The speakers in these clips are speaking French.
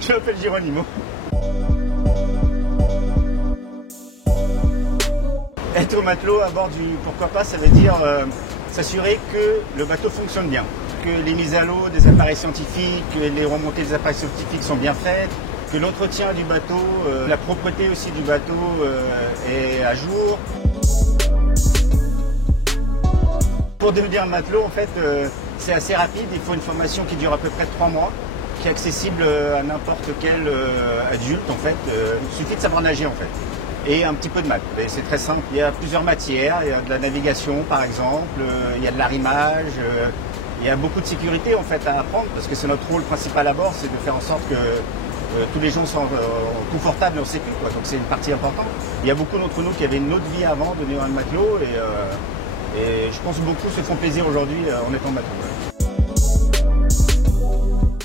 Je m'appelle Geronimo. Être matelot à bord du pourquoi pas, ça veut dire s'assurer que le bateau fonctionne bien, que les mises à l'eau des appareils scientifiques, que les remontées des appareils scientifiques sont bien faites, que l'entretien du bateau, la propreté aussi du bateau est à jour. Pour devenir matelot, en fait, c'est assez rapide. Il faut une formation qui dure à peu près 3 mois, qui est accessible à n'importe quel adulte, en fait. Il suffit de savoir nager, en fait. Et un petit peu de maths. C'est très simple. Il y a plusieurs matières. Il y a de la navigation, par exemple. Il y a de l'arrimage. Il y a beaucoup de sécurité, en fait, à apprendre, parce que c'est notre rôle principal à bord, c'est de faire en sorte que tous les gens sont confortables et en sécu, quoi. Donc c'est une partie importante. Il y a beaucoup d'entre nous qui avaient une autre vie avant de devenir un matelot, et je pense que beaucoup se font plaisir aujourd'hui en étant matelot.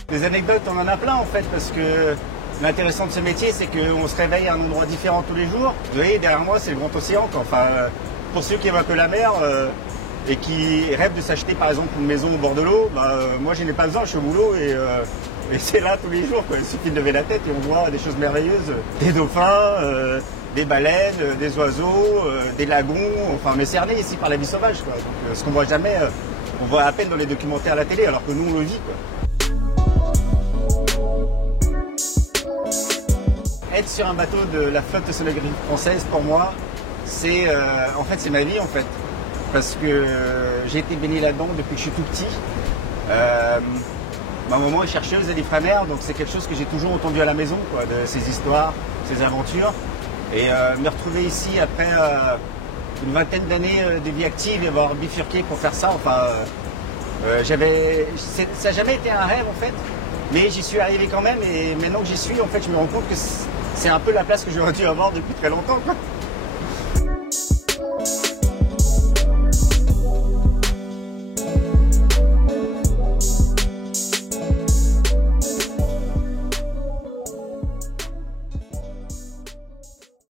Des anecdotes, on en a plein, en fait, parce que l'intéressant de ce métier, c'est qu'on se réveille à un endroit différent tous les jours. Vous voyez, derrière moi, c'est le grand océan. Enfin, pour ceux qui aiment un peu la mer et qui rêvent de s'acheter, par exemple, une maison au bord de l'eau, moi, je n'ai pas besoin, je suis au boulot et c'est là tous les jours, quoi. Il suffit de lever la tête et on voit des choses merveilleuses. Des dauphins, des baleines, des oiseaux, des lagons. Enfin, on est cerné ici par la vie sauvage, quoi. Donc, ce qu'on voit jamais, on voit à peine dans les documentaires à la télé, alors que nous, on le vit, quoi. Être sur un bateau de la flotte océanographique française, pour moi, c'est en fait, c'est ma vie, en fait. Parce que j'ai été baigné là-dedans depuis que je suis tout petit. Ma maman est chercheuse, elle est frère, donc c'est quelque chose que j'ai toujours entendu à la maison, quoi, de ces histoires, ces aventures. Et me retrouver ici après une vingtaine d'années de vie active et avoir bifurqué pour faire ça, enfin, ça n'a jamais été un rêve, en fait. Mais j'y suis arrivé quand même, et maintenant que j'y suis, en fait, je me rends compte que c'est un peu la place que j'aurais dû avoir depuis très longtemps, quoi.